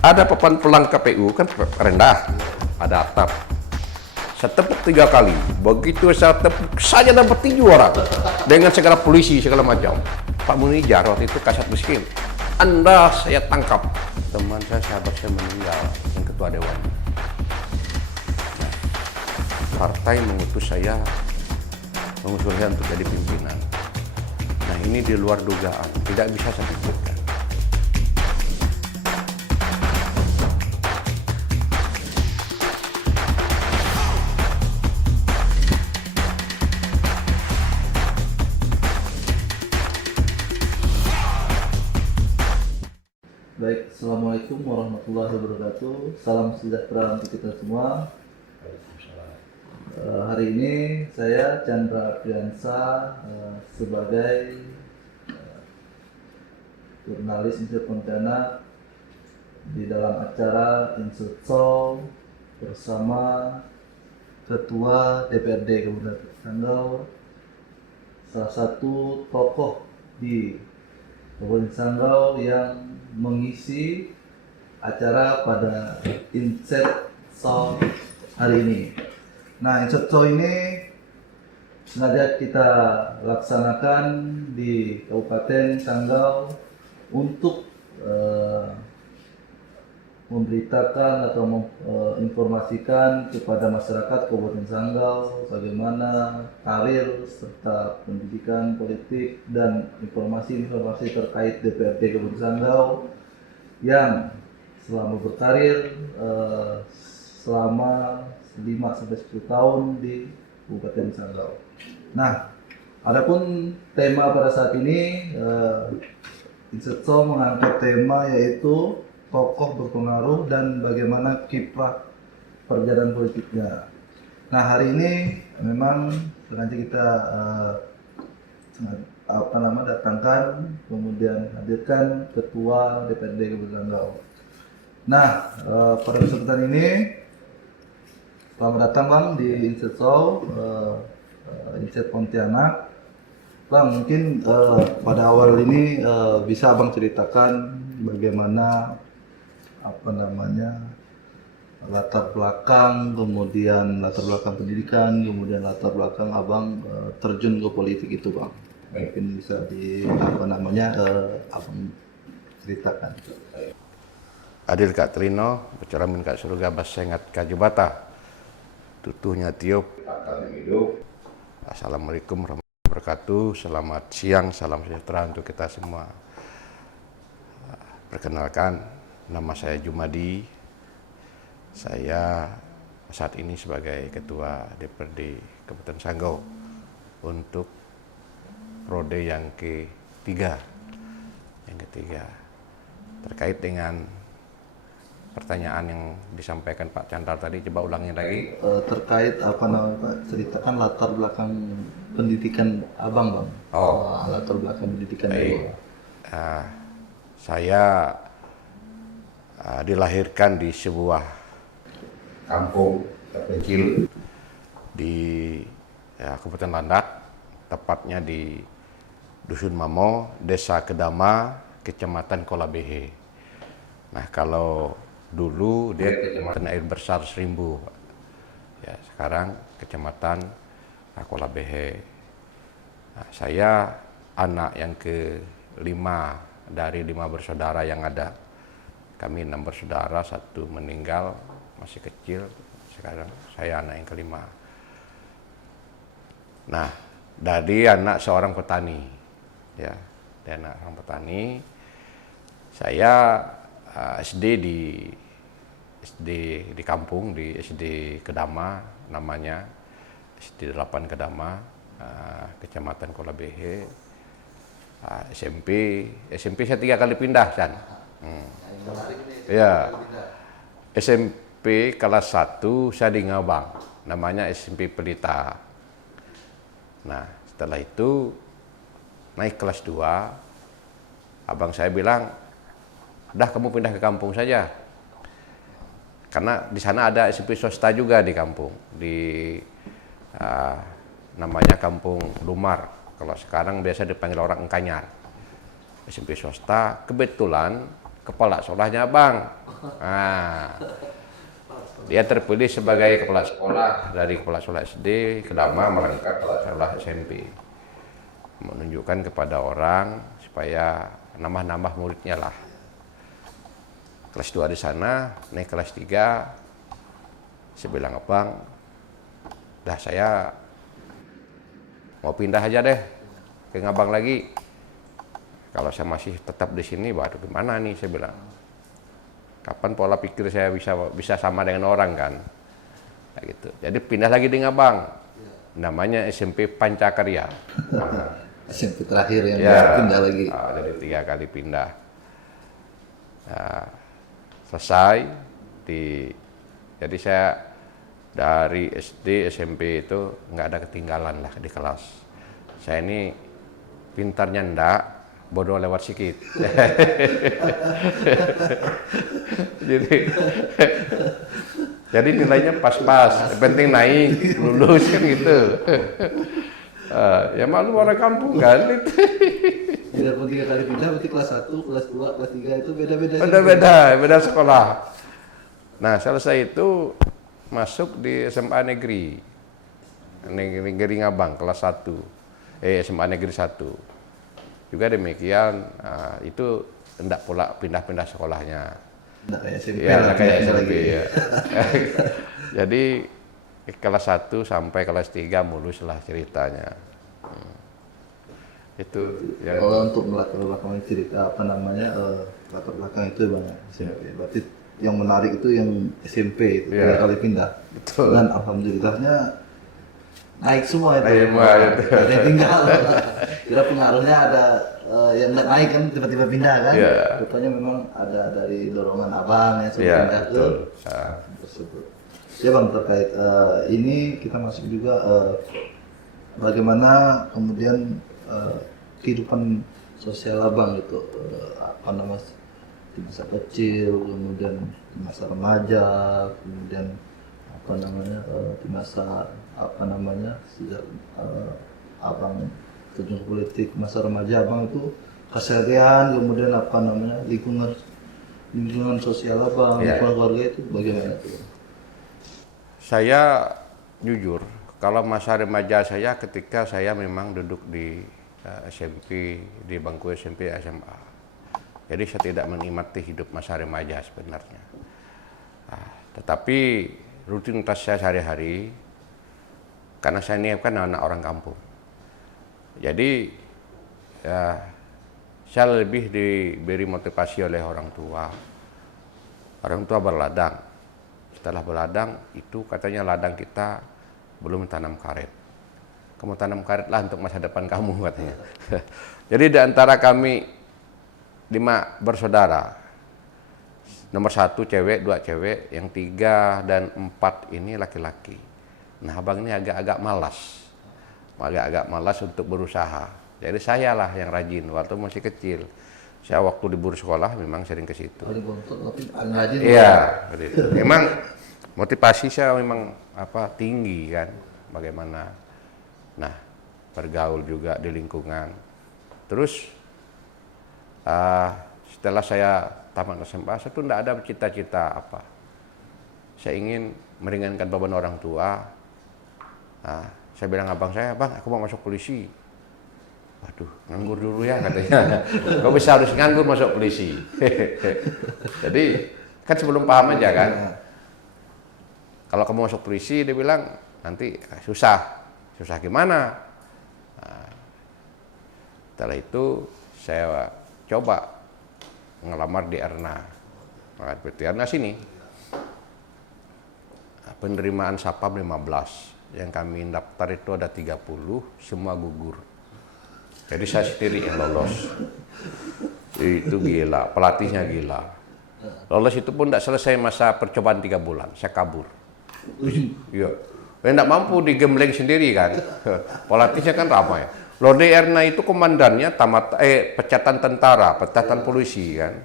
Ada papan pelang KPU kan rendah, ada atap. Saya tepuk 3 kali, begitu saya tepuk saja dapat 7 orang dengan segala polisi segala macam. Pak Munijar waktu itu kasat miskin. Anda saya tangkap. Teman saya, sahabat saya meninggal, yang ketua dewan. Nah, partai mengutus saya, mengusul saya untuk jadi pimpinan. Nah, ini di luar dugaan, tidak bisa saya pikirkan. Baik, Assalamualaikum warahmatullahi wabarakatuh. Salam sejahtera untuk kita semua. Hari ini saya Chandra Apriansa sebagai jurnalis Insert Pontianak di dalam acara Insert Show bersama Ketua DPRD Kabupaten Sanggau, salah satu tokoh di Kabupaten Sanggau yang mengisi acara pada Insert Show hari ini. Nah, Insert Show ini sengaja kita laksanakan di Kabupaten Sanggau untuk memberitakan atau menginformasikan kepada masyarakat Kabupaten Sanggau bagaimana karir serta pendidikan politik dan informasi-informasi terkait DPRD Kabupaten Sanggau yang selama berkarir selama 5-10 tahun di Kabupaten Sanggau. Nah, adapun tema pada saat ini Insert Show mengangkat tema yaitu tokoh berpengaruh dan bagaimana kiprah perjalanan politiknya. Nah, hari ini memang sengaja kita datangkan, kemudian hadirkan Ketua DPRD Kabupaten Sanggau. Nah, pada kesempatan ini selamat datang Bang di Insert Show, Insert Pontianak. Bang, mungkin pada awal ini bisa Abang ceritakan bagaimana latar belakang, kemudian latar belakang pendidikan, kemudian latar belakang Abang terjun ke politik itu, Bang. Mungkin bisa Abang ceritakan. Adil Kak Trino, berceramin Kak Surga Basengat Kajubata, tutuhnya tiup, akan hidup. Assalamualaikum warahmatullahi wabarakatuh, selamat siang, salam sejahtera untuk kita semua. Perkenalkan, nama saya Jumadi. Saya saat ini sebagai Ketua DPRD Kabupaten Sanggau untuk periode yang ketiga. Terkait dengan pertanyaan yang disampaikan Pak Chandra tadi, coba ulangin lagi. Terkait Pak, ceritakan latar belakang pendidikan Abang, Bang. Latar belakang pendidikan baik. Saya dilahirkan di sebuah kampung terpencil di Kabupaten Landak, tepatnya di Dusun Mamo, Desa Kedama, Kecamatan Kolabehe. Nah, kalau dulu dia Kecamatan Air Besar Serimbu, ya sekarang Kecamatan Kolabehe. Nah, saya anak yang ke-5 dari 5 bersaudara yang ada. Kami 6 bersaudara, 1 meninggal masih kecil. Sekarang saya anak yang ke-5. Nah, dari anak seorang petani, ya, dari anak seorang petani, saya SD di kampung, di SD Kedama namanya, SD 8 Kedama, Kecamatan Kolabehe. SMP saya 3 kali pindah, San. Ya, SMP kelas 1 saya di Ngabang, namanya SMP Pelita. Nah, setelah itu naik kelas 2, abang saya bilang, "Dah, kamu pindah ke kampung saja." Karena di sana ada SMP swasta juga di kampung, di namanya Kampung Lumar. Kalau sekarang biasa dipanggil orang Engkanyar. SMP swasta, kebetulan kepala sekolahnya Abang Nah, dia terpilih sebagai kepala sekolah dari kepala sekolah SD ke Dama merangkap kepala sekolah SMP. Menunjukkan kepada orang supaya nambah-nambah muridnya lah. Kelas 2 di sana, naik kelas 3, saya bilang, abang, dah saya mau pindah aja deh ke Ngabang lagi. Kalau saya masih tetap di sini, waduh gimana nih, saya bilang. Kapan pola pikir saya bisa sama dengan orang kan? Kayak gitu. Jadi pindah lagi di Ngabang. Namanya SMP Pancakarya. SMP terakhir yang Ya, pindah lagi. Jadi 3 kali pindah. Selesai jadi saya dari SD SMP itu nggak ada ketinggalan lah di kelas. Saya ini pintarnya ndak, bodoh lewat sikit. jadi nilainya pas-pas, yang penting naik, lulus kan gitu. Ya malu orang kampung kan. Tidak pun 3 kali pindah, berarti kelas 1, kelas 2, kelas 3 itu beda-beda. Beda sekolah. Nah, selesai itu masuk di SMA Negeri Ngabang kelas 1. SMA Negeri 1. Juga demikian, itu hendak pula pindah-pindah sekolahnya. Nggak kayak SMP Ya, lah, kayak pindah SMP lagi. ya. Jadi kelas 1 sampai kelas 3 mulus lah ceritanya. Itu yang Kalau untuk latar belakang cerita latar belakang itu bang SMP. Berarti yang menarik itu yang SMP itu 3 kali pindah. Betul. Dan alhamdulillahnya naik semua itu. Naik semua, itu. Ada yang tinggal. Kira pengaruhnya ada yang nggak naik kan tiba-tiba pindah kan. Iya. Rupanya memang ada dari dorongan abang yang sudah Ya, pindah ke betul. tersebut. Ya bang, terkait ini kita masuk juga bagaimana kemudian kehidupan sosial abang itu di masa kecil, kemudian di masa remaja, kemudian di masa sejak abang terjun ke politik, masa remaja abang itu keseharian, kemudian lingkungan sosial abang, Ya. lingkungan keluarga itu bagaimana tuh? Saya jujur, kalau masa remaja saya ketika saya memang duduk di SMP, di bangku SMP SMA. Jadi saya tidak menikmati hidup masa remaja sebenarnya. Tetapi rutinitas saya sehari-hari, karena saya ini kan anak orang kampung. Jadi saya lebih diberi motivasi oleh orang tua. Orang tua berladang. Setelah berladang, itu katanya ladang kita belum tanam karet. Kamu tanam karetlah untuk masa depan kamu katanya. Jadi di antara kami 5 bersaudara, nomor 1 cewek, 2 cewek, yang 3 dan 4 ini laki-laki. Nah abang ini agak-agak malas untuk berusaha. Jadi saya lah yang rajin waktu masih kecil. Saya waktu libur sekolah memang sering ke situ. Paling bontot tapi paling rajin. Iya, begitu. Memang motivasi saya memang tinggi kan, bagaimana. Nah, bergaul juga di lingkungan. Terus setelah saya tamat SMA, saya tuh tidak ada cita-cita apa. Saya ingin meringankan beban orang tua. Saya bilang abang saya, bang, aku mau masuk polisi. Waduh, nganggur dulu ya katanya. Kok bisa harus nganggur masuk polisi? Jadi kan sebelum paham aja kan. Kalau kamu masuk polisi, dia bilang nanti susah. Susah gimana? Setelah itu saya coba ngelamar di Erna. Di Erna sini. Penerimaan Sapam 15. Yang kami daftar itu ada 30, semua gugur. Jadi saya sendiri yang lolos. Itu gila, pelatihnya gila. Lolos itu pun tidak selesai masa percobaan 3 bulan, saya kabur. Iya. Saya tidak mampu digembleng sendiri kan. Pelatihnya kan ramai. Lode Erna itu komandannya pecatan tentara, pecatan polisi kan.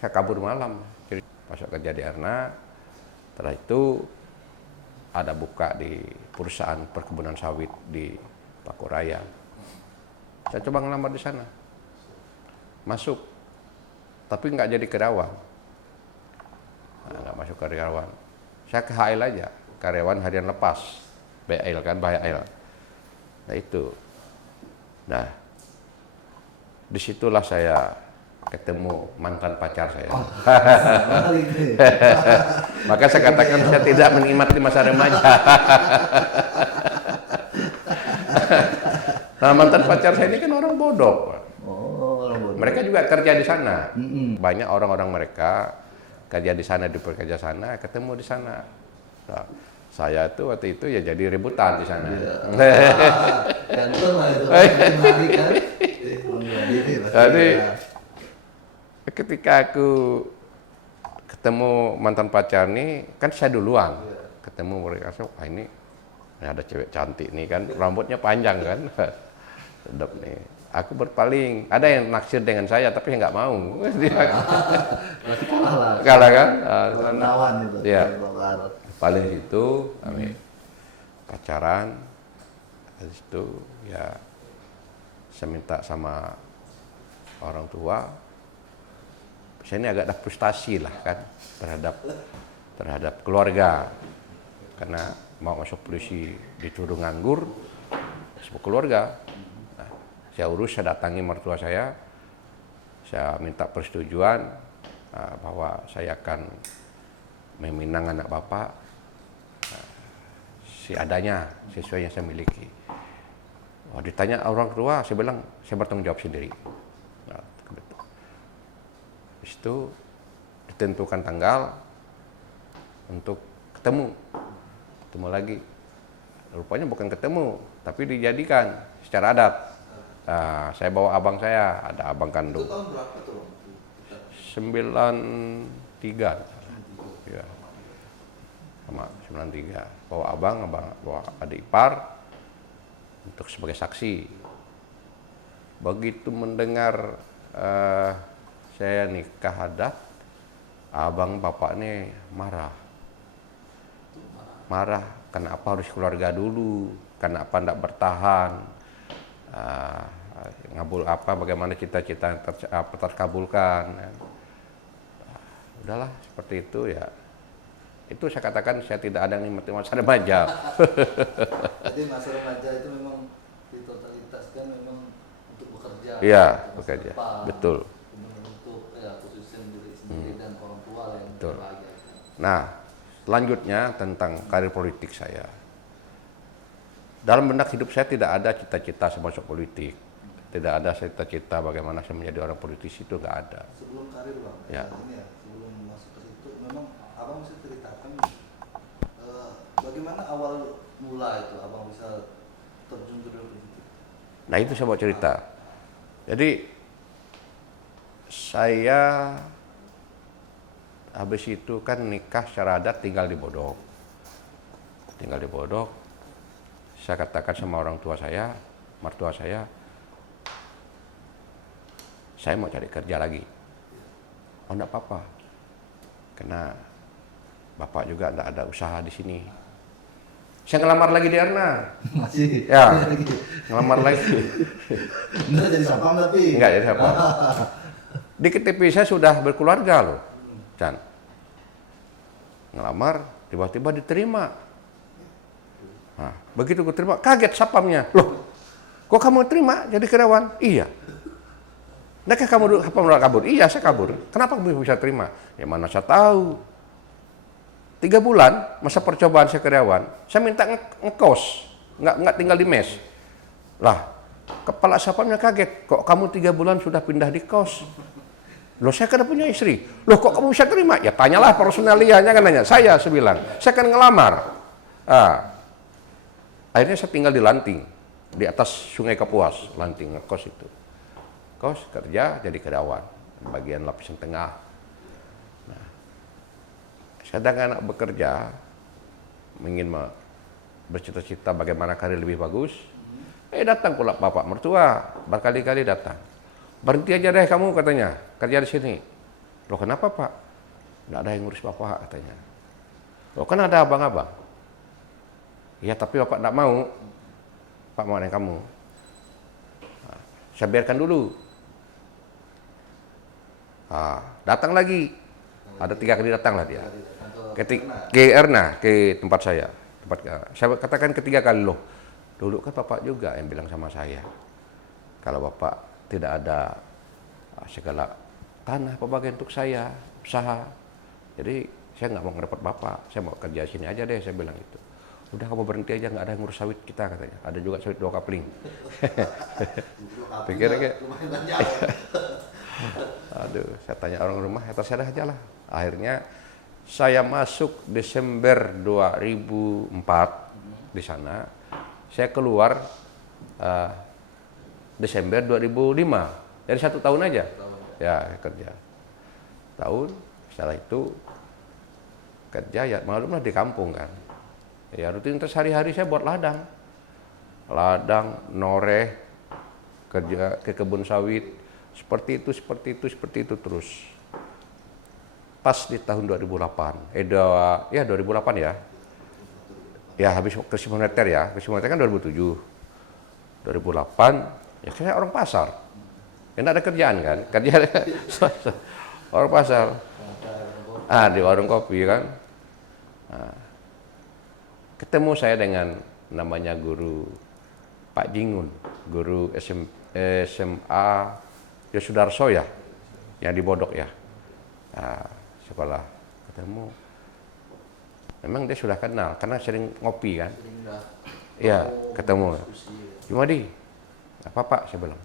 Saya kabur malam. Jadi masuk kerja di Erna. Setelah itu ada buka di perusahaan perkebunan sawit di Pakuraya. Saya coba ngelamar di sana. Masuk. Tapi nggak jadi karyawan. nggak masuk karyawan. Saya ke HL aja, karyawan harian lepas, BL kan, BL. Nah itu. Nah, disitulah saya ketemu mantan pacar saya. Maka saya katakan saya tidak menikmati masa remaja. Nah, mantan pacar saya ini kan orang bodoh. Oh, orang bodoh. Mereka juga kerja di sana. Banyak orang-orang mereka kerja di sana, bekerja sana, ketemu di sana. Nah, saya tuh waktu itu ya jadi rebutan di sana. Ganteng lah itu. Mari kan. Jadi ketika aku ketemu mantan pacar nih, kan saya duluan ketemu mereka. Wah ini ada cewek cantik nih kan, rambutnya panjang kan. Sedap nih. Aku berpaling. Ada yang naksir dengan saya, tapi nggak mau. Berarti kalah lah. Kalah kan? Lawan itu. Iya. Paling itu kami pacaran. Habis itu ya saya minta sama orang tua. Saya ini agak ada frustasi lah kan terhadap keluarga. Karena mau masuk polisi dituduh nganggur, semua keluarga. Saya urus, saya datangi mertua saya minta persetujuan bahwa saya akan meminang anak bapak seadanya, sesuai yang saya miliki. Wah, ditanya orang tua, saya bilang saya bertanggung jawab sendiri. Nah, habis itu ditentukan tanggal untuk ketemu lagi. Rupanya bukan ketemu, tapi dijadikan secara adat. Nah, saya bawa abang saya, ada abang kandung. Itu tahun berapa tuh? 93. Ya. Sama 93. Bawa abang bawa adik ipar untuk sebagai saksi. Begitu mendengar saya nikah adat, abang bapak ini marah. Kenapa harus keluarga dulu? Kenapa tidak bertahan? Ngabul apa, bagaimana cita-cita terkabulkan. Udahlah seperti itu ya. Itu saya katakan saya tidak ada nikmati masa remaja. Jadi masa remaja itu memang ditotalitaskan memang untuk bekerja. Iya, untuk bekerja. masa depan, Betul. untuk ya khususnya diri sendiri dan orang tua lah yang Betul. bahagia. Nah, selanjutnya tentang karir politik saya. Dalam benak hidup saya tidak ada cita-cita saya masuk politik. Tidak ada cita-cita bagaimana saya menjadi orang politisi, itu nggak ada. Sebelum karir bang, Ya. ini ya, sebelum masuk ke situ, memang abang bisa ceritakan bagaimana awal mula itu abang bisa terjun ke dunia politik. Nah itu saya mau cerita. Jadi saya habis itu kan nikah secara adat tinggal di Bodok. Saya katakan sama orang tua saya, mertua saya mau cari kerja lagi. Oh enggak apa-apa, karena bapak juga enggak ada usaha di sini. Saya ngelamar lagi di Erna. Masih. Ya, ngelamar lagi. Bener jadi sapam tapi. Enggak jadi apa. Di KTP saya sudah berkeluarga loh, Chan. Ngelamar, tiba-tiba diterima. Nah, begitu gue terima, kaget sapamnya. Loh, kok kamu terima jadi karyawan? Iya. Nah, kamu kabur? Iya, saya kabur. Kenapa kamu bisa terima? Ya mana saya tahu. 3 bulan masa percobaan saya karyawan, saya minta ngekos, nggak tinggal di mes. Lah, kepala sapamnya kaget. Kok kamu 3 bulan sudah pindah di kos? Loh, saya kan punya istri. Loh, kok kamu bisa terima? Ya tanyalah personalianya kan nanya. Saya bilang, saya kan ngelamar. Akhirnya saya tinggal di Lanting, di atas Sungai Kapuas, Lanting, ngekos itu. Kos, kerja, jadi karyawan, bagian lapisan tengah. Nah, sedang anak bekerja, ingin bercita-cita bagaimana karir lebih bagus, datang pula bapak mertua, berkali-kali datang. Berhenti aja deh kamu katanya, kerja di sini. Loh kenapa pak? Nggak ada yang ngurus bapak katanya. Loh kan ada abang-abang. Ya tapi bapak nggak mau. Pak mau yang kamu. Nah, saya biarkan dulu. Datang lagi. Ada 3 kali datang lah dia. Kantor Ke Erna, ke tempat saya. Saya katakan ketiga kali loh. Dulu kan Bapak juga yang bilang sama saya. Kalau Bapak tidak ada segala tanah pembagian untuk saya, usaha. Jadi saya nggak mau ngerepot Bapak, saya mau kerja sini aja deh, saya bilang itu. Udah kamu berhenti aja, nggak ada yang ngurus sawit kita katanya. Ada juga sawit 2 kapling. Pikirnya kayak, lumayan banyak. aduh, saya tanya orang rumah, ya terserah aja lah. Akhirnya saya masuk Desember 2004 di sana. Saya keluar Desember 2005. Jadi 1 tahun aja. Ya kerja. Tahun, setelah itu kerja ya malumlah di kampung kan. Ya rutinitas hari-hari saya buat ladang. Ladang, noreh, kerja ke kebun sawit. Seperti itu terus. Pas di tahun 2008. 2008 ya. Ya habis krisis moneter ya. Krisis moneter kan 2007. 2008 ya saya orang pasar. Ya nggak ada kerjaan kan. Kerja orang pasar. Di warung kopi kan. Nah, ketemu saya dengan namanya guru Pak Jingun, guru SMA Yosudarso ya, yang di Bodok ya. Nah, sekolah ketemu. Memang dia sudah kenal karena sering ngopi kan. Iya, ketemu. Jumadi, apa Pak? Saya bilang.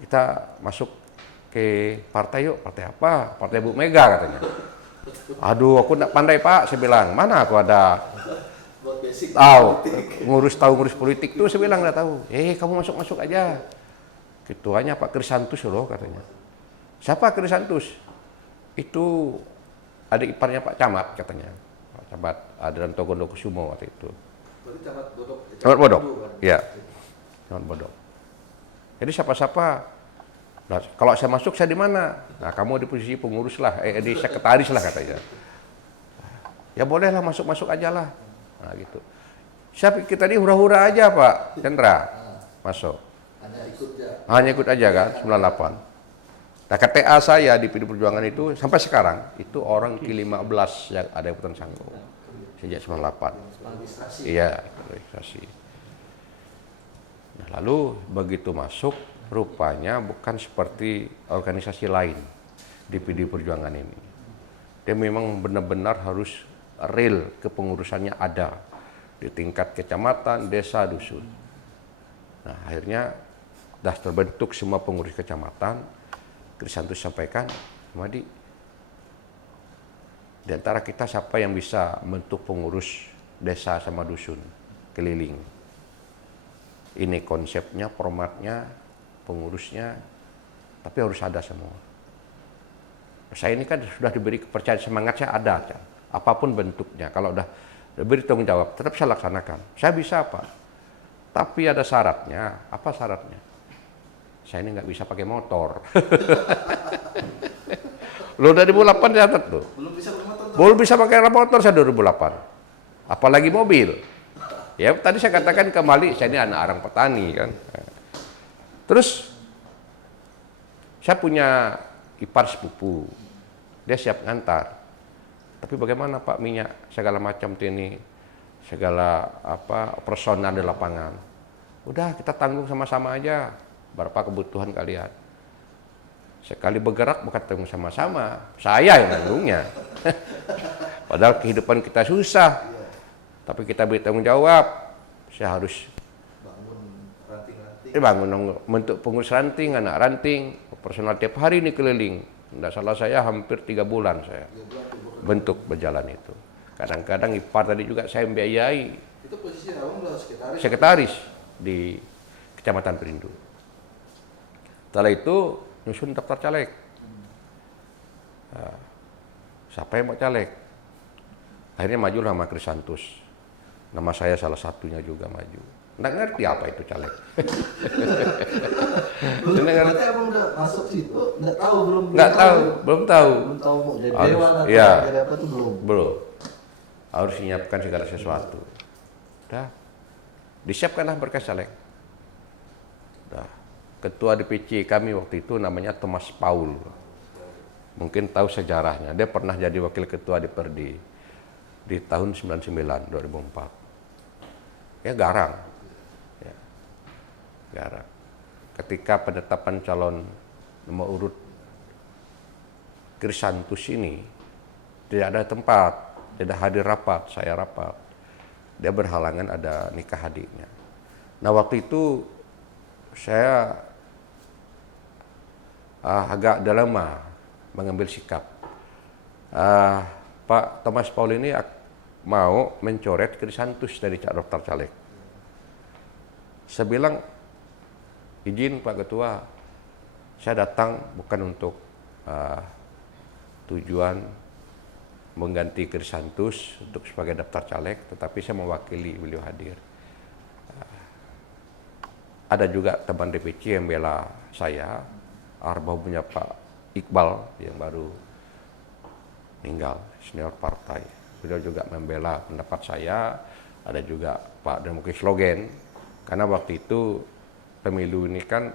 Kita masuk ke partai yuk. Partai apa? Partai Bu Mega katanya. Aduh, aku nggak pandai Pak. Saya bilang, mana aku ada ngurus politik tuh. Saya bilang nggak tahu. Kamu masuk aja. Ketuanya Pak Krisantus loh katanya. Siapa Krisantus? Itu adik iparnya Pak Camat katanya. Pak Camat Adran Togondo-Kusumo waktu itu. Berarti Camat Bodok. Camat Bodok. Iya. Camat Bodok. Jadi siapa-siapa. Nah, kalau saya masuk saya di mana? Nah, kamu di posisi pengurus lah, di sekretaris lah katanya. Ya bolehlah masuk aja lah. Nah gitu. Saya pikir tadi hura-hura aja Pak Chandra masuk. Hanya ikut aja kan 98. Nah KTA saya di PD Perjuangan itu sampai sekarang itu orang ke-15 yang ada ikutan Sangko sejak 98. Iya, registrasi. Nah, lalu begitu masuk rupanya bukan seperti organisasi lain di PD Perjuangan ini. Dia memang benar-benar harus real kepengurusannya ada di tingkat kecamatan, desa, dusun. Nah akhirnya sudah terbentuk semua pengurus kecamatan. Krisantus sampaikan, Madi, di antara kita siapa yang bisa bentuk pengurus desa sama dusun keliling. Ini konsepnya, formatnya, pengurusnya, tapi harus ada semua. Saya ini kan sudah diberi kepercayaan, semangat saya ada, kan? Apapun bentuknya. Kalau udah diberi tanggung jawab, tetap saya laksanakan. Saya bisa apa? Tapi ada syaratnya. Apa syaratnya? Saya ini nggak bisa pakai motor. Lo dari 2008 catat tuh. Belum bisa pakai motor saya 2008. Apalagi mobil. Ya tadi saya katakan kembali, saya ini anak orang petani kan. Terus saya punya ipar sepupu, dia siap ngantar. Tapi bagaimana Pak minyak segala macam ini, segala personal di lapangan. Udah kita tanggung sama-sama aja berapa kebutuhan kalian. Sekali bergerak bukan tanggung sama-sama, saya yang nanggungnya. Padahal kehidupan kita susah, tapi kita beri tanggung jawab. Saya harus bangun bentuk pengurus ranting, anak ranting, personal tiap hari ini keliling. Tidak salah saya hampir 3 bulan saya bentuk berjalan itu. Kadang-kadang ipar tadi juga saya membiayai. Itu posisi Rawang sekretaris? Sekretaris di Kecamatan Perindu. Setelah itu nyusun daftar caleg. Nah, siapa yang mau caleg? Akhirnya maju nama Krisantus. Nama saya salah satunya juga maju. Nggak ngerti apa itu caleg. Berarti abang udah masuk situ, nggak tahu belum tahu. Belum tahu mau jadi dewan atau jadi apa tuh belum. Belum. Harus menyiapkan segala sesuatu. Udah. Disiapkanlah berkas caleg. Udah. Ketua DPC kami waktu itu namanya Thomas Paul. mungkin tahu sejarahnya. Dia pernah jadi wakil ketua DPRD di tahun 99, 2004. Ya garang. Ya, garang. Ketika penetapan calon nomor urut Krisantus ini, tidak ada tempat, tidak hadir rapat, saya rapat. Dia berhalangan ada nikah adiknya. Nah waktu itu saya agak dilema mengambil sikap. Pak Thomas Paul ini mau mencoret Krisantus dari daftar caleg. Saya bilang, izin Pak Ketua, saya datang bukan untuk tujuan mengganti Krisantus untuk sebagai daftar caleg, tetapi saya mewakili beliau hadir. Ada juga teman DPC yang bela saya, arbauhnya Pak Iqbal yang baru meninggal, senior partai. Beliau juga membela pendapat saya, ada juga Pak Demokrasi Slogen, karena waktu itu pemilu ini kan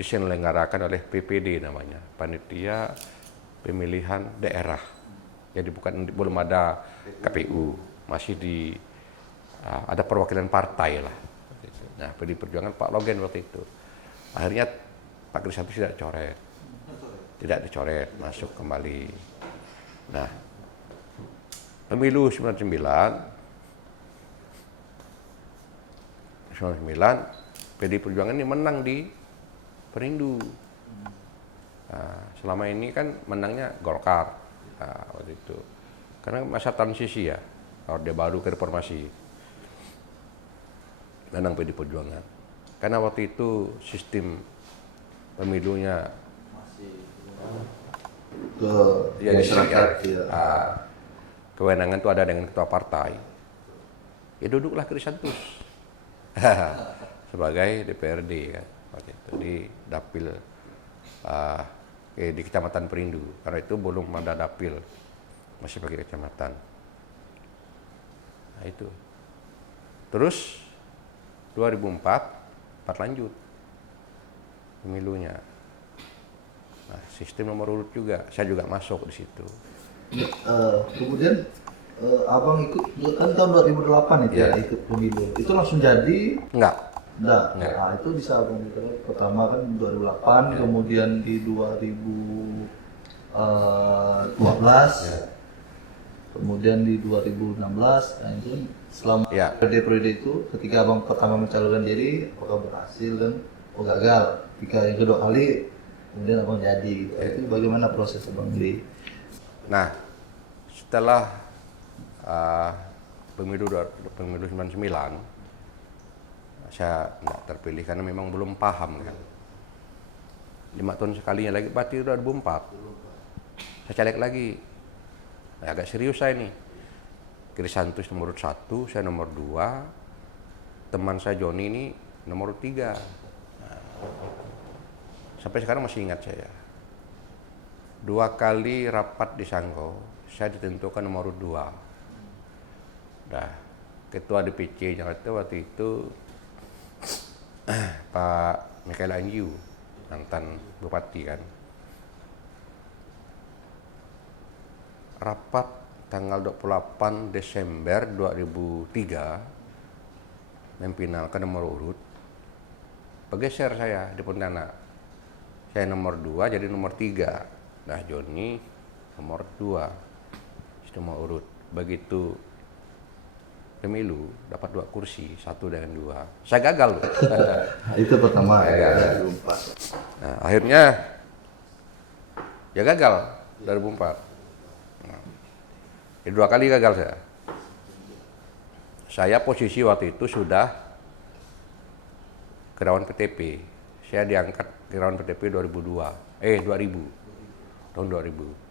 diselenggarakan oleh PPD namanya, Panitia Pemilihan Daerah. Jadi belum ada KPU, masih ada perwakilan partai lah. Nah, PD Perjuangan Pak Logen waktu itu. Akhirnya Pak Krisantus tidak dicoret, masuk kembali. Nah, pemilu 99, PD Perjuangan ini menang di Perindu. Nah, selama ini kan menangnya Golkar. Nah, waktu itu. Karena masa transisi ya, Orde Baru ke reformasi. Menang PD Perjuangan. Karena waktu itu sistem pemilunya ke ya, masyarakat. Ya. Kewenangan itu ada dengan ketua partai. Ya duduklah Krisantus sebagai DPRD kan waktu itu di dapil di Kecamatan Perindu. Karena itu belum ada dapil, masih pakai kecamatan. Nah itu. Terus 2004 lanjut pemilunya. Nah, sistem nomor urut juga, saya juga masuk di situ. Kemudian abang ikut kan tahun 2008 itu ya ikut pemilu. Itu langsung jadi? Enggak. Nah, itu bisa abang bilang pertama kan 2008, kemudian di 2012, kemudian di 2016. Nah itu kan selama periode itu ketika abang pertama mencalonkan diri, apakah berhasil dan gagal? Ketika yang kedua kali kemudian abang jadi gitu. Itu bagaimana proses abang di? Nah, setelah pemilu 99, saya tidak terpilih karena memang belum paham kan. 5 tahun sekalinya lagi, berarti 2004. Saya caleg lagi. Nah, agak serius saya nih. Krisantus nomor 1, saya nomor 2. Teman saya Joni ini nomor 3. Nah, sampai sekarang masih ingat saya. 2 kali rapat di Sangko, saya ditentukan nomor 2. Nah, ketua DPC Jakarta waktu itu Pak Michael Anjiu, mantan bupati kan. Rapat tanggal 28 Desember 2003 memfinalkan nomor urut, bergeser saya di Pontianak. Saya nomor 2 jadi nomor 3. Nah, Joni nomor 2 nomor urut. Begitu pemilu dapat 2 kursi, 1 dengan 2. Saya gagal. Itu pertama ya. Nah, akhirnya ya gagal 2004. Nah, 2 kali gagal saya. Saya posisi waktu itu sudah Kirawan PTP. Saya diangkat Kirawan PTP 2000. Tahun 2000.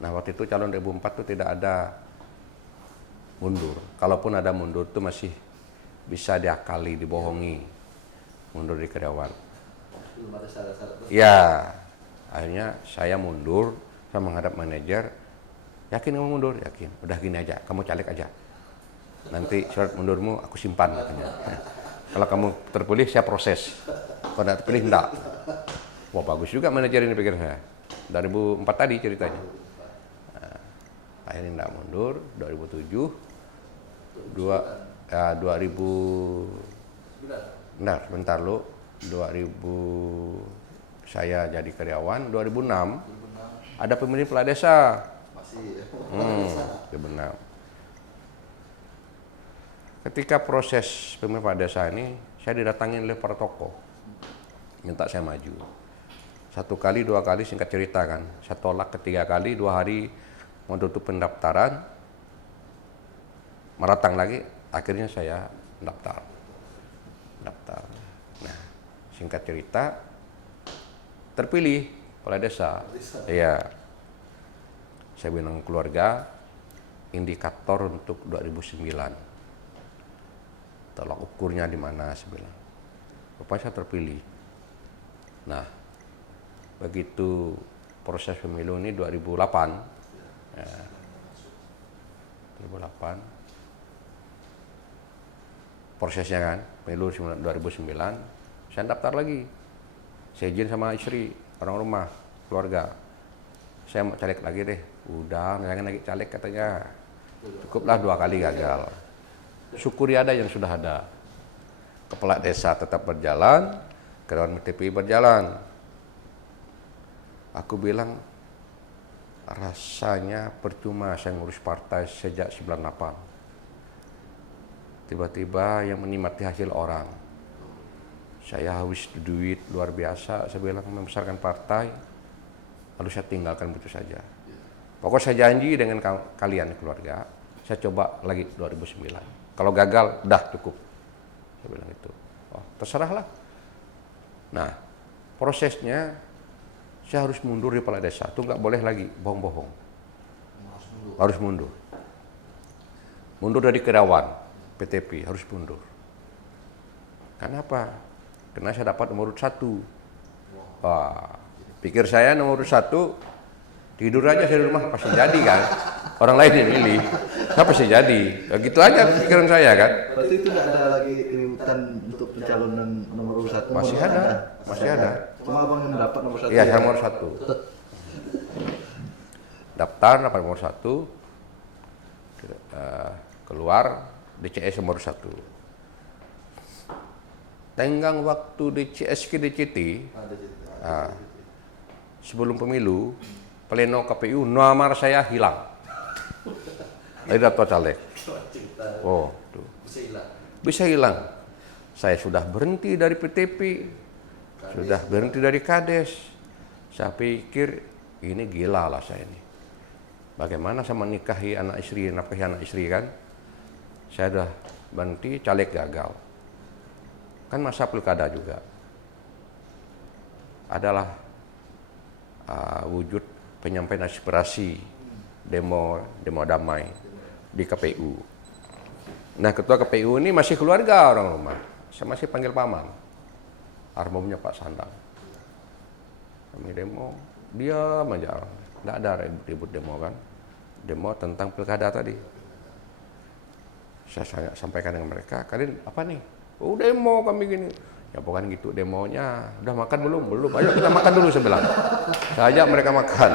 Nah, waktu itu calon 2004 itu tidak ada mundur. Kalaupun ada mundur itu masih bisa diakali, dibohongi. Mundur di karyawan. Ya, akhirnya saya mundur, saya menghadap manajer. Yakin kamu mundur? Yakin. Udah gini aja, kamu caleg aja. Nanti surat mundurmu aku simpan katanya. Kalau kamu terpilih saya proses. Kalau tidak terpilih enggak. Wah, bagus juga manajer ini pikir saya. 2004 tadi ceritanya. Nah, akhirnya tidak mundur. 2007, 2000, nah sebentar lu, 2000 saya jadi karyawan, 2006 ada pemilihan kepala desa. Masih. Benar. Ketika proses pemilihan kepala desa ini, saya didatangin oleh para tokoh, minta saya maju. 1 kali, 2 kali, singkat cerita kan. Saya tolak ketiga kali, 2 hari mau tutup pendaftaran, meratang lagi, akhirnya saya daftar. Nah, singkat cerita, terpilih kepala desa. Iya. Saya bilang keluarga, indikator untuk 2009. Tolak ukurnya di mana, saya bilang. Rupanya saya terpilih. Nah, begitu proses pemilu ini 2008, ya, 2008 prosesnya kan, pemilu 2009, saya daftar lagi. Saya izin sama istri, orang rumah, keluarga. Saya mau caleg lagi deh. Udah, jangan lagi caleg katanya. Cukuplah 2 kali gagal. Syukuri ada yang sudah ada. Kepala desa tetap berjalan, karyawan PTPI berjalan. Aku bilang, rasanya percuma saya ngurus partai sejak 98. Tiba-tiba yang menikmati hasil orang. Saya habis duit luar biasa, saya bilang membesarkan partai, lalu saya tinggalkan begitu saja. Pokoknya saya janji dengan kalian keluarga, saya coba lagi 2009. Kalau gagal, dah cukup. Saya bilang itu. Oh, terserahlah. Nah, prosesnya saya harus mundur di kepala desa. Itu nggak boleh lagi bohong-bohong. Harus mundur. Mundur dari karyawan PTP, harus mundur. Kenapa? Karena saya dapat nomor 1. Wah, pikir saya nomor 1, tidur aja saya di rumah pasti jadi kan. Orang lain yang milih, saya pasti jadi. Ya, gitu aja pikiran saya kan. Berarti itu nggak ada lagi keributan untuk pencalonan nomor 1? Masih ada, masih ada. Cuma abang yang dapat nomor 1. Iya, saya nomor 1. Daftar dapat nomor 1, keluar DCS nomor 1. Tenggang waktu DCS ke DCT, sebelum pemilu, pleno KPU, nomor saya hilang. Dari daftar caleg. Oh, tuh. Bisa hilang. Saya sudah berhenti dari PTP, sudah berhenti dari Kades. Saya pikir ini gila lah saya ini. Bagaimana saya menikahi anak istri kan? Saya sudah berhenti, caleg gagal. Kan masa pilkada juga. Adalah wujud penyampaian aspirasi, demo damai di KPU. Nah, ketua KPU ini masih keluarga orang rumah. Saya masih panggil paman. Armumnya Pak Sandang. Kami demo, diam aja. Nggak ada ribut demo kan. Demo tentang pilkada tadi. Saya sampaikan dengan mereka, kalian apa nih? Oh, demo kami gini. Ya bukan gitu demonya. Udah makan belum? Belum. Ayo kita makan dulu sebelah. Saya ajak mereka makan.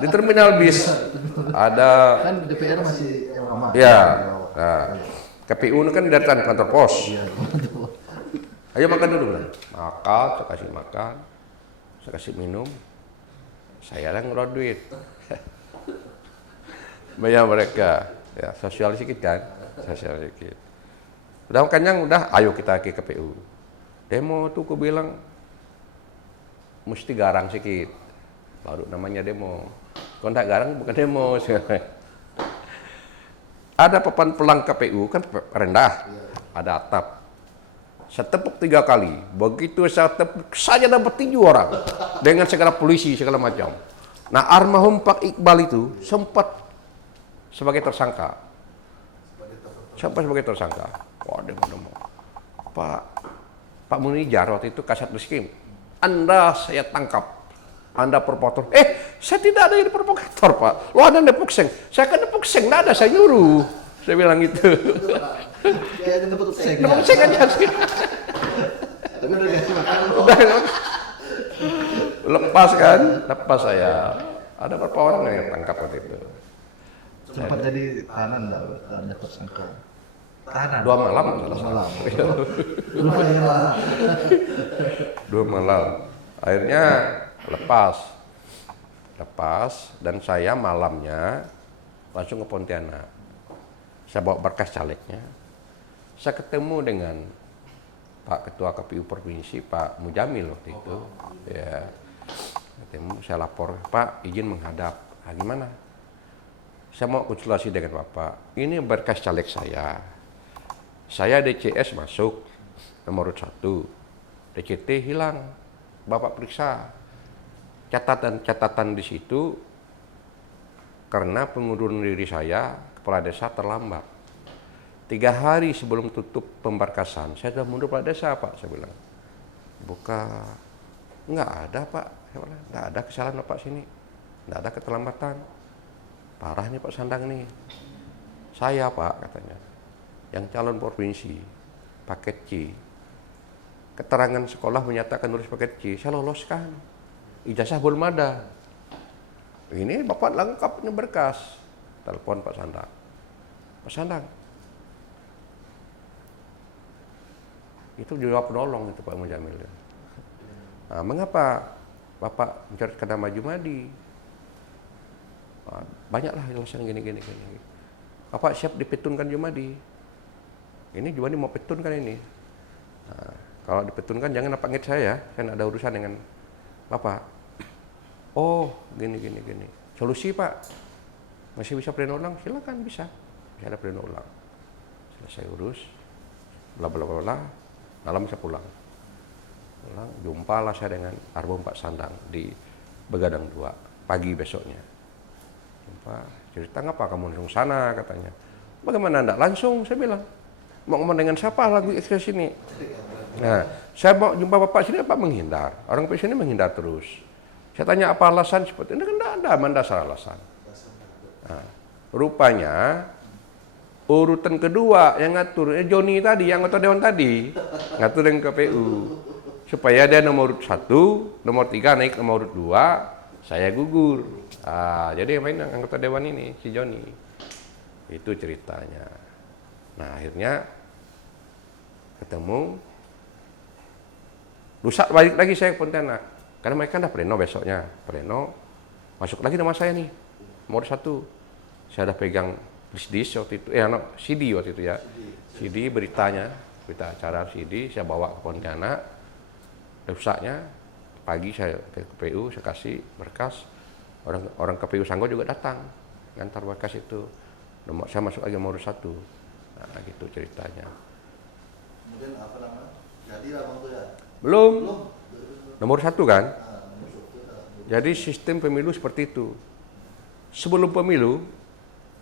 Di terminal bis ada. Kan DPR masih lama. Ya. Nah, KPU ini kan datang kantor pos. Ayo makan dulu kan. Makan, saya kasih makan. Saya kasih minum. Saya yang ngeluar duit. Bayar mereka. Ya, sosial sedikit kan. Sosial sedikit. Udah kenyang, udah. Ayo kita ke KPU. Demo tuh aku bilang mesti garang sedikit, baru namanya demo. Kalau enggak garang bukan demo. Ada papan pelang KPU kan rendah, ada atap. Saya tepuk 3 kali, begitu saya tepuk saja dapat 7 orang dengan segala polisi segala macam. Nah, almarhum Pak Iqbal itu sempat sebagai tersangka. Sampai sebagai tersangka. Wah, demo. Pak Munijar waktu itu Kasat Reskrim, Anda saya tangkap, Anda provokator. Saya tidak ada yang provokator Pak, lo ada nepuk seng, saya kan nepuk seng, nggak ada, saya nyuruh, saya bilang gitu. Ya, nepuk seng Nepuk seng aja sih. Tapi udah dikasih makan. Lepas kan? Lepas saya. Ada berapa orang yang tangkap waktu itu? Sempat jadi tahanan enggak? Tahanan tersangka. Tahanan. 2 malam. Malam. Lumayan lah. 2 malam. Akhirnya lepas dan saya malamnya langsung ke Pontianak. Saya bawa berkas calegnya. Saya ketemu dengan Pak Ketua KPU Provinsi, Pak Mujamil waktu itu. Ya, ketemu, saya lapor, Pak izin menghadap. Ah, gimana? Saya mau konsultasi dengan Bapak. Ini berkas caleg saya. Saya DCS masuk nomor 1, DCT hilang. Bapak periksa. Catatan di situ karena pengunduran diri saya kepala desa terlambat. 3 hari sebelum tutup pemberkasan, saya sudah mundur kepala desa, Pak. Saya bilang, nggak ada, Pak. Saya bilang, nggak ada kesalahan Bapak sini, nggak ada keterlambatan. Parah nih Pak Sandang nih. Saya, Pak, katanya, yang calon provinsi, paket C. Keterangan sekolah menyatakan lulus paket C, saya loloskan. Ijazah belum ada. Ini Bapak lengkap ini berkas. Telepon Pak Sandang. Pak Sandang. Itu jawab nolong itu Pak Mujamil. Nah, mengapa Bapak mencarikan nama Jumadi? Nah, banyaklah alasan gini. Bapak siap dipetunkan Jumadi. Ini Jumadi mau petunkan ini. Nah, kalau dipetunkan jangan apa ngit saya nggak ada urusan dengan Bapak. Oh, gini. Solusi, Pak. Masih bisa pleno ulang? Silakan, bisa. Bisa ada pleno ulang. Selesai urus, bla. Malam saya pulang. Jumpalah saya dengan Arbom Pak Sandang di Begadang 2 pagi besoknya. Jumpa, cerita ngapa kamu langsung sana katanya. Bagaimana enggak? Langsung saya bilang. Mau ngomong dengan siapa lagu ekskres ini? Nah, saya mau jumpa Bapak sini, Bapak menghindar. Orang Pak sini menghindar terus. Saya tanya apa alasan seperti ini, kan tidak ada mendasar alasan. Nah, rupanya urutan kedua yang ngatur, Joni tadi, yang anggota dewan tadi, ngatur dengan KPU. Supaya dia nomor 1, nomor 3 naik nomor 2, saya gugur. Ah, jadi yang main anggota dewan ini, si Joni. Itu ceritanya. Nah, akhirnya ketemu. Lusa balik lagi saya ke Pontianak. Karena mereka udah pleno besoknya. Pleno, masuk lagi nama saya nih. Nomor 1. Saya udah pegang disk waktu itu, CD waktu itu ya. CD beritanya, berita acara CD, saya bawa ke Pontianak. Lusanya, pagi saya ke KPU, saya kasih berkas. Orang KPU Sanggo juga datang, ngantar berkas itu. Saya masuk lagi nomor 1. Nah, gitu ceritanya. Kemudian apa namanya? Jadilah Bang tuh ya? Belum. Nomor 1 kan? Jadi sistem pemilu seperti itu. Sebelum pemilu,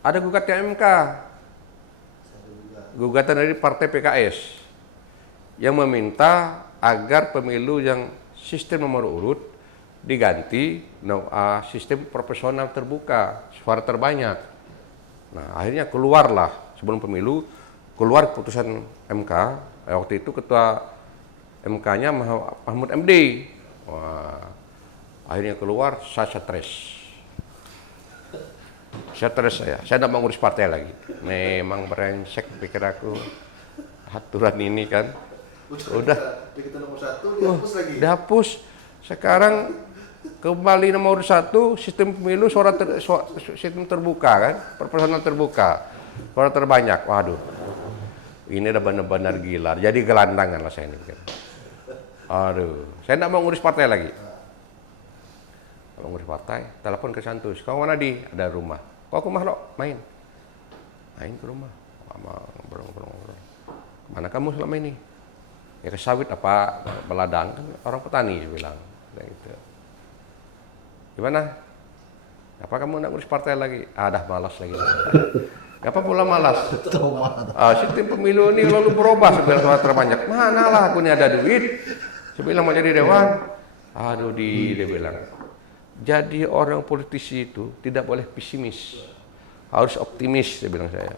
ada gugatan MK. Gugatan dari Partai PKS yang meminta agar pemilu yang sistem nomor urut diganti sistem proporsional terbuka, suara terbanyak. Nah, akhirnya keluarlah sebelum pemilu, keluar keputusan MK. Waktu itu ketua MK-nya Mahmud MD. Wah, akhirnya keluar, saya stres. Saya tidak mau ngurus partai lagi. Memang brengsek pikir aku. Aturan ini kan. Udah. Kita nomor 1 dihapus lagi. Dihapus. Sekarang kembali nomor 1, sistem pemilu sistem terbuka kan, proporsional terbuka, suara terbanyak. Waduh, ini udah benar-benar gila. Jadi gelandangan lah saya ini. Aduh, saya tidak mau ngurus partai lagi. Kalau ngurus partai, telepon ke Santus. Kau mana di? Ada rumah. Kau ke rumah lo? Main ke rumah. Ngobrol. Mana kamu selama ini? Ya ke sawit apa beladang, kan orang petani bilang. Gitu. Gimana? Apa kamu nak ngurus partai lagi? Dah malas lagi. Apa pula malas? Sistem pemilu ini lalu berubah sebenarnya suara terbanyak. Mana lah aku ini ada duit. Saya bilang mau jadi dewan. Aduh dia bilang. Jadi orang politisi itu tidak boleh pesimis. Harus optimis, dia bilang saya.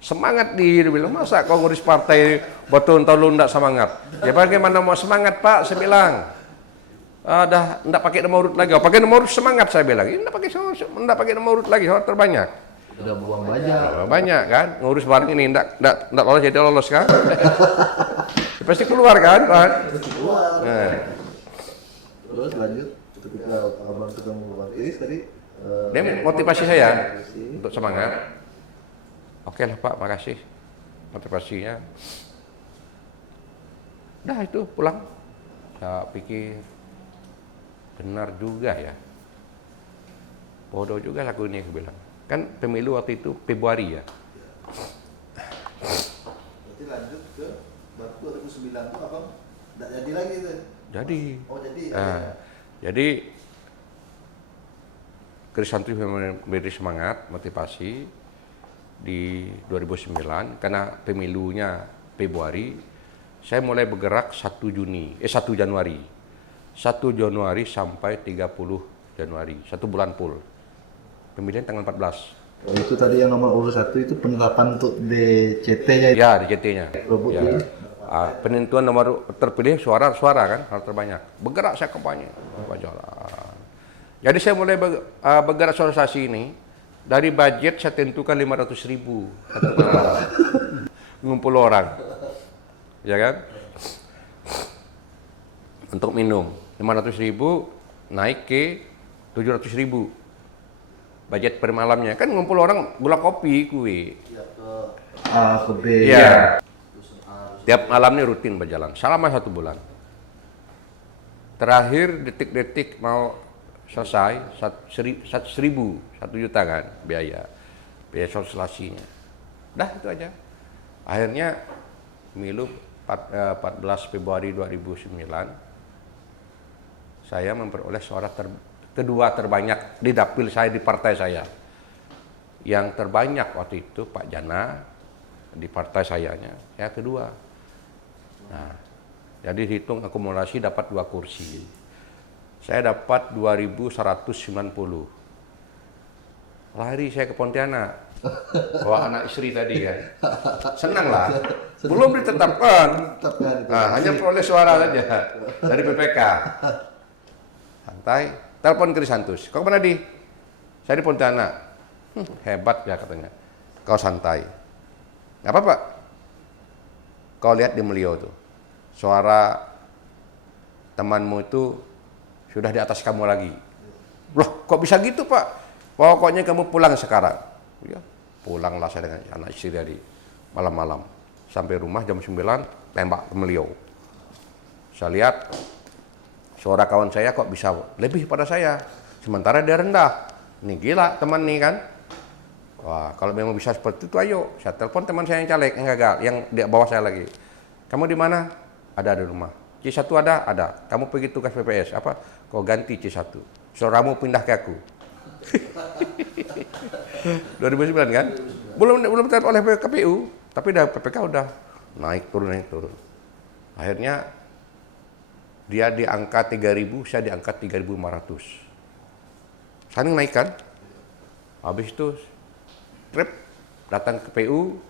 Semangat dia bilang, masa kau ngurus partai bertahun-tahun lu enggak semangat? Ya bagaimana mau semangat Pak, saya bilang. dah enggak pakai nomor urut lagi. Oh, pakai nomor urut semangat saya bilang. Ini enggak pakai nomor urut lagi, suara terbanyak. Udah buang banyak. Banyak kan, ngurus barang ini enggak lolos jadi lolos kan. Pasti keluar kan, Pak? Terus keluar. Nah. Terus lanjut ketika abang ketemu Bang Iris tadi. Dia motivasi saya untuk semangat. Oke lah Pak, makasih motivasinya. Dah itu pulang. Saya pikir benar juga ya. Bodoh juga lagu ini, aku bilang. Kan pemilu waktu itu Februari ya. Berarti lanjut ke baru 2009 tuh abang nggak jadi lagi tuh. Jadi. Oh jadi. Jadi Krisantri memberi semangat, motivasi di 2009 karena pemilunya Februari. Saya mulai bergerak 1 Januari. 1 Januari sampai 30 Januari, 1 bulan full. Pemilihan tanggal 14. Oh, itu tadi yang nomor urut 1 itu penerapan untuk DCT-nya. Ya, DCT-nya. Robot Ya. itu. Penentuan nomor terpilih suara kan harus terbanyak. Bergerak saya kampanye. Jadi saya mulai bergerak sosialisasi ini dari budget saya tentukan 500.000 ngumpul orang. Ya kan? Untuk minum 500.000 naik ke 700.000 budget per malamnya, kan ngumpul orang gula kopi kue. Ya, ke A ke B. Iya. Tiap malam ini rutin berjalan selama 1 bulan. Terakhir detik-detik mau selesai 1 juta kan biaya sosialisasinya. Dah itu aja. Akhirnya pemilu 14 Februari 2009 saya memperoleh suara kedua terbanyak di dapil saya di partai saya. Yang terbanyak waktu itu Pak Jana di partai sayanya, saya kedua. Nah, jadi hitung akumulasi dapat 2 kursi. Saya dapat 2.190. Lari saya ke Pontianak. Bawa anak istri tadi kan. Senang lah. Belum ditetapkan. Nah, hanya peroleh suara saja dari PPK. Santai. Telepon Krisantus. Kau kemana di? Saya di Pontianak. Hebat ya katanya. Kau santai. Nggak apa-apa. Kau lihat di Melio tuh. Suara temanmu itu sudah di atas kamu lagi. Loh, kok bisa gitu Pak? Pokoknya kamu pulang sekarang. Ya, pulanglah saya dengan anak istri tadi malam-malam. Sampai rumah jam 9, tembak ke Melio. Saya lihat suara kawan saya kok bisa lebih pada saya. Sementara dia rendah. Ini gila teman nih kan. Wah, kalau memang bisa seperti itu ayo. Saya telepon teman saya yang caleg, yang gagal, yang di bawah saya lagi. Kamu di mana? Ada di rumah. C1 ada? Ada. Kamu pergi tugas PPS. Apa? Kau ganti C1. Suaramu pindah ke aku. 2009 kan? Belum ditetapkan oleh KPU, tapi dah PPK udah naik turun. Akhirnya dia di angka 3.000, saya di angka 3.500. Saling naik kan? Habis itu trip datang ke KPU,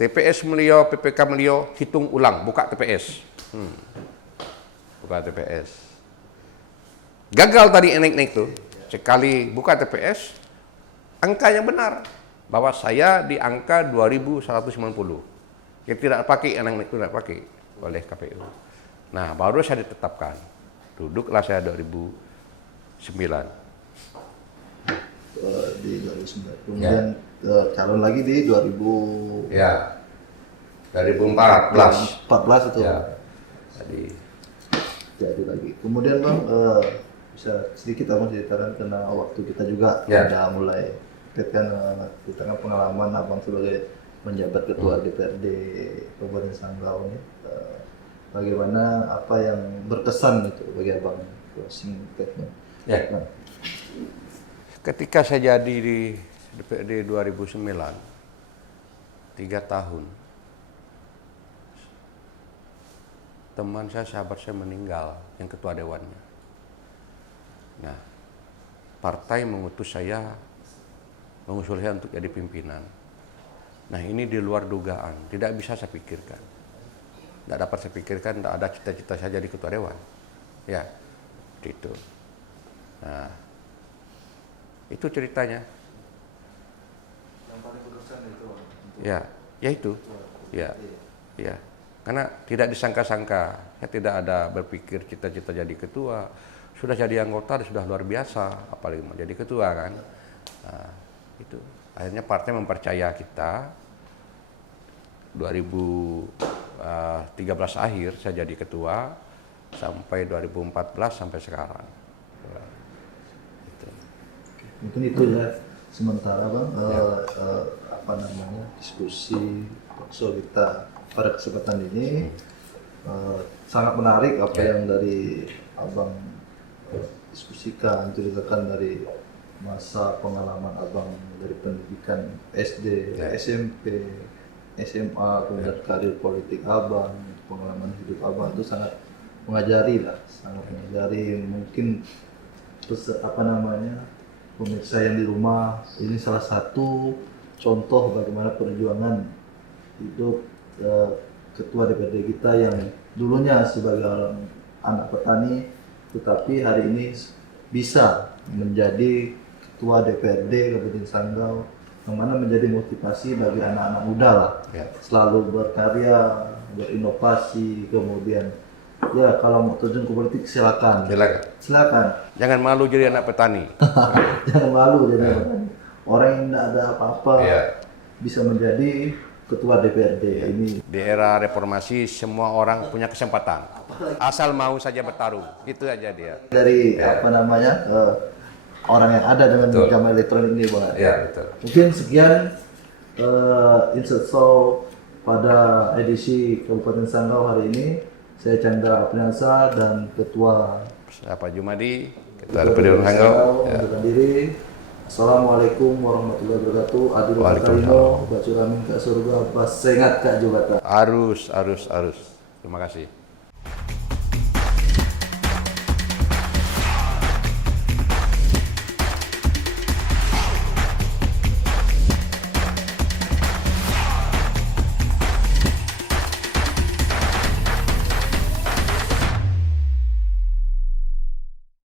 TPS Melio, PPK Melio, hitung ulang, buka TPS. Buka TPS. Gagal tadi naik-naik tuh. Sekali buka TPS, angka yang benar bahwa saya di angka 2.190. Yang tidak pakai, anak itu tidak pakai oleh KPU. Nah, baru saya ditetapkan. Duduklah saya 2009. Di 2009. Kemudian calon lagi di 2000. Ya. 2014. 14 itu. Ya. Jadi lagi. Kemudian Bang, bisa sedikit abang ceritakan karena waktu kita juga ada mulai kan kita kan pengalaman abang sebagai menjabat ketua DPRD Kabupaten Sanggau ini, bagaimana apa yang berkesan itu bagi abang singkatnya? Ya. Nah. Ketika saya jadi di DPRD 2009, 3 tahun, teman saya, sahabat saya meninggal, yang ketua dewannya. Nah, partai mengutus saya, mengusul saya untuk jadi pimpinan. Nah, ini di luar dugaan, tidak bisa saya pikirkan. Tidak dapat saya pikirkan, tidak ada cita-cita saya jadi ketua dewan. Ya, seperti itu. Nah, itu ceritanya. Yang paling berkesan itu Ya, ya itu. Ya, ya. Karena tidak disangka-sangka, saya tidak ada berpikir cita-cita jadi ketua. Sudah jadi anggota sudah luar biasa, apalagi mau jadi ketua kan. Nah, itu. Akhirnya partai mempercaya kita. 2013 akhir saya jadi ketua sampai 2014 sampai sekarang. Itu. mungkin itu ya sementara bang apa namanya diskusi talkshow kita pada kesempatan ini sangat menarik apa yang dari abang diskusikan, ceritakan dari masa pengalaman abang dari pendidikan SD, SMP, SMA, kemudian karir politik abang, pengalaman hidup abang itu sangat mengajari lah, sangat mengajari. Mungkin terus apa namanya pemirsa yang di rumah, ini salah satu contoh bagaimana perjuangan hidup ketua DPRD kita yang dulunya sebagai orang anak petani, tetapi hari ini bisa menjadi ketua DPRD Kabupaten Sanggau, yang mana menjadi motivasi bagi anak-anak muda lah, selalu berkarya, berinovasi, kemudian ya kalau mau terjun ke politik silakan. Jangan malu jadi anak petani. Jangan malu jadi anak petani. Orang yang tidak ada apa-apa bisa menjadi ketua DPRD. Ini di era reformasi semua orang punya kesempatan, asal mau saja bertarung, itu aja dia. Dari apa namanya orang yang ada dengan jam elektronik ini bang. Betul. Mungkin sekian insert show pada edisi Kabupaten Sanggau hari ini. Saya Chandra Apriansa dan Ketua Pak Jumadi, Ketua DPRD Sanggau. Untukkan diri. Assalamualaikum warahmatullahi wabarakatuh. Adil Bakarino, Bacuramin Kak Surga, Basengat Kak Jubata. Arus. Terima kasih.